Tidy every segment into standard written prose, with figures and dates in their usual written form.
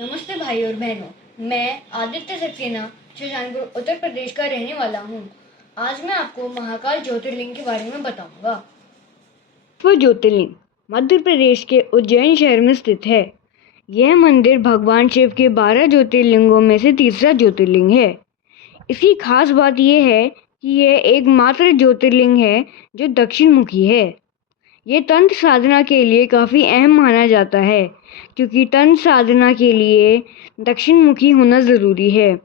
नमस्ते भाई और बहनों, मैं आदित्य सक्सेना शुजानपुर उत्तर प्रदेश का रहने वाला हूँ। आज मैं आपको महाकाल ज्योतिर्लिंग के बारे में बताऊंगा। वह ज्योतिर्लिंग मध्य प्रदेश के उज्जैन शहर में स्थित है। यह मंदिर भगवान शिव के 12 ज्योतिर्लिंगों में से तीसरा ज्योतिर्लिंग है। इसकी खास बात यह है कि यह एकमात्र ज्योतिर्लिंग है जो दक्षिण मुखी है। ये तंत्र साधना के लिए काफ़ी अहम माना जाता है, क्योंकि तंत्र साधना के लिए दक्षिण मुखी होना ज़रूरी है।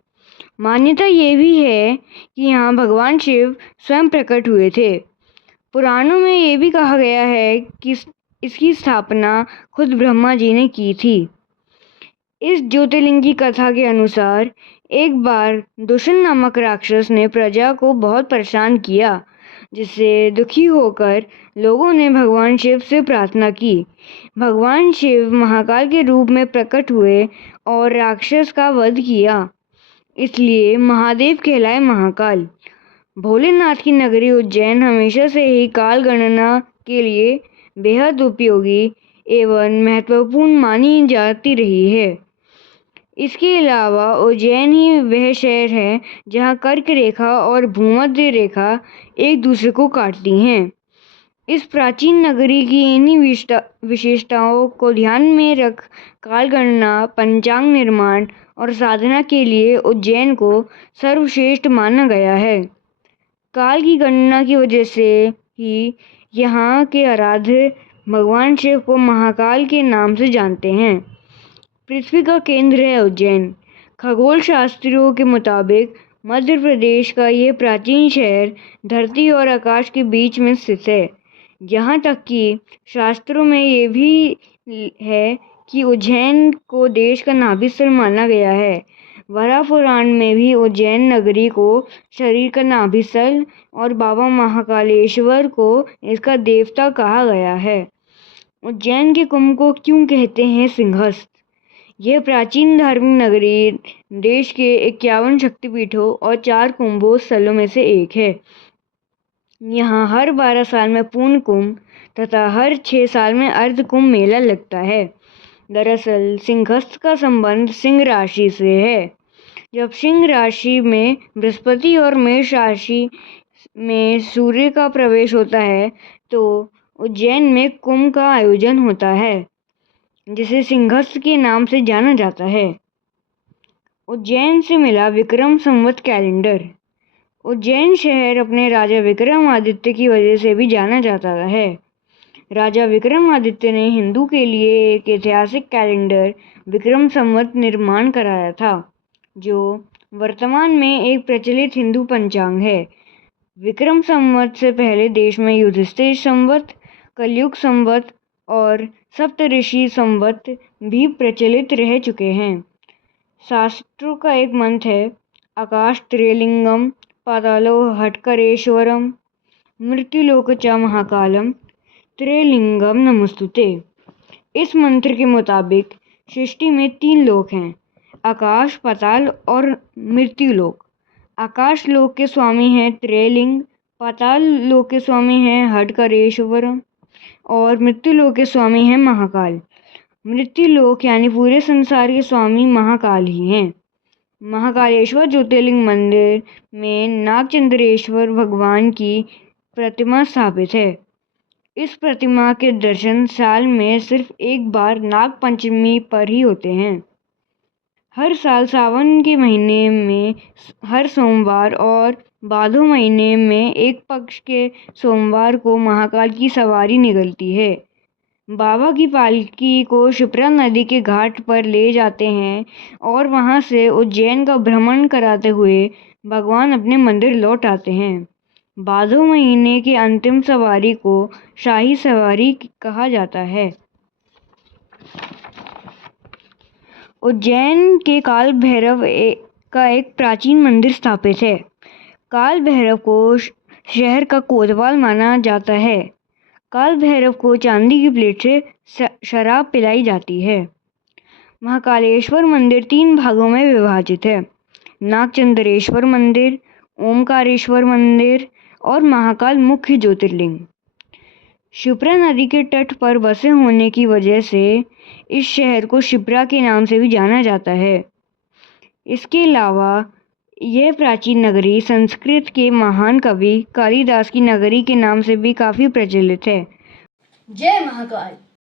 मान्यता ये भी है कि यहाँ भगवान शिव स्वयं प्रकट हुए थे। पुराणों में ये भी कहा गया है कि इसकी स्थापना खुद ब्रह्मा जी ने की थी। इस ज्योतिर्लिंग की कथा के अनुसार एक बार दुष्यंत नामक राक्षस ने प्रजा को बहुत परेशान किया, जिससे दुखी होकर लोगों ने भगवान शिव से प्रार्थना की। भगवान शिव महाकाल के रूप में प्रकट हुए और राक्षस का वध किया, इसलिए महादेव कहलाए महाकाल। भोलेनाथ की नगरी उज्जैन हमेशा से ही काल गणना के लिए बेहद उपयोगी एवं महत्वपूर्ण मानी जाती रही है। इसके अलावा उज्जैन ही वह शहर है जहाँ कर्क रेखा और भूमध्य रेखा एक दूसरे को काटती हैं। इस प्राचीन नगरी की इन्हीं विशेषताओं को ध्यान में रख काल गणना, पंचांग निर्माण और साधना के लिए उज्जैन को सर्वश्रेष्ठ माना गया है। काल की गणना की वजह से ही यहाँ के आराध्य भगवान शिव को महाकाल के नाम से जानते हैं। पृथ्वी का केंद्र है उज्जैन। खगोल शास्त्रियों के मुताबिक मध्य प्रदेश का ये प्राचीन शहर धरती और आकाश के बीच में स्थित है। यहाँ तक कि शास्त्रों में ये भी है कि उज्जैन को देश का नाभिस्थल माना गया है। वराह पुराण में भी उज्जैन नगरी को शरीर का नाभिस्थल और बाबा महाकालेश्वर को इसका देवता कहा गया है। उज्जैन के कुंभ को क्यों कहते हैं सिंहस्थ? यह प्राचीन धार्मिक नगरी देश के 51 शक्तिपीठों और 4 कुंभों स्थलों में से एक है। यहाँ हर 12 साल में पूर्ण कुंभ तथा हर 6 साल में अर्ध कुंभ मेला लगता है। दरअसल सिंहस्थ का संबंध सिंह राशि से है। जब सिंह राशि में बृहस्पति और मेष राशि में सूर्य का प्रवेश होता है तो उज्जैन में कुंभ का आयोजन होता है, जिसे सिंहस्थ के नाम से जाना जाता है। उज्जैन से मिला विक्रम संवत कैलेंडर। उज्जैन शहर अपने राजा विक्रमादित्य की वजह से भी जाना जाता है। राजा विक्रमादित्य ने हिंदू के लिए एक ऐतिहासिक कैलेंडर विक्रम संवत निर्माण कराया था, जो वर्तमान में एक प्रचलित हिंदू पंचांग है। विक्रम संवत से पहले देश में युधिष्ठिर संवत, कलयुग संवत और सप्तऋषि संवत भी प्रचलित रह चुके हैं। शास्त्रों का एक मंत्र है, आकाश त्रयलिंगम पातालो हटकरेश्वरम मृत्युलोक च महाकालम त्रयलिंगम नमस्तुते। इस मंत्र के मुताबिक सृष्टि में 3 लोक हैं, आकाश, पाताल और मृत्युलोक। आकाश लोक के स्वामी हैं त्रयलिंग, पाताल लोक के स्वामी हैं हटकरेश्वरम और मृत्युलोक के स्वामी हैं महाकाल। मृत्युलोक यानी पूरे संसार के स्वामी महाकाल ही हैं। महाकालेश्वर ज्योतिर्लिंग मंदिर में नागचंद्रेश्वर भगवान की प्रतिमा स्थापित है। इस प्रतिमा के दर्शन साल में सिर्फ एक बार नाग पंचमी पर ही होते हैं। हर साल सावन के महीने में हर सोमवार और भादो महीने में एक पक्ष के सोमवार को महाकाल की सवारी निकलती है। बाबा की पालकी को क्षिप्रा नदी के घाट पर ले जाते हैं और वहां से उज्जैन का भ्रमण कराते हुए भगवान अपने मंदिर लौट आते हैं। भादो महीने की अंतिम सवारी को शाही सवारी कहा जाता है। उज्जैन के काल भैरव का एक प्राचीन मंदिर स्थापित है। काल भैरव को शहर का कोतवाल माना जाता है। काल भैरव को चांदी की प्लेट से शराब पिलाई जाती है। महाकालेश्वर मंदिर 3 भागों में विभाजित है, नागचंद्रेश्वर मंदिर, ओमकारेश्वर मंदिर और महाकाल मुख्य ज्योतिर्लिंग। क्षिप्रा नदी के तट पर बसे होने की वजह से इस शहर को शिप्रा के नाम से भी जाना जाता है। इसके अलावा यह प्राचीन नगरी संस्कृत के महान कवि कालिदास की नगरी के नाम से भी काफ़ी प्रचलित है। जय महाकाल।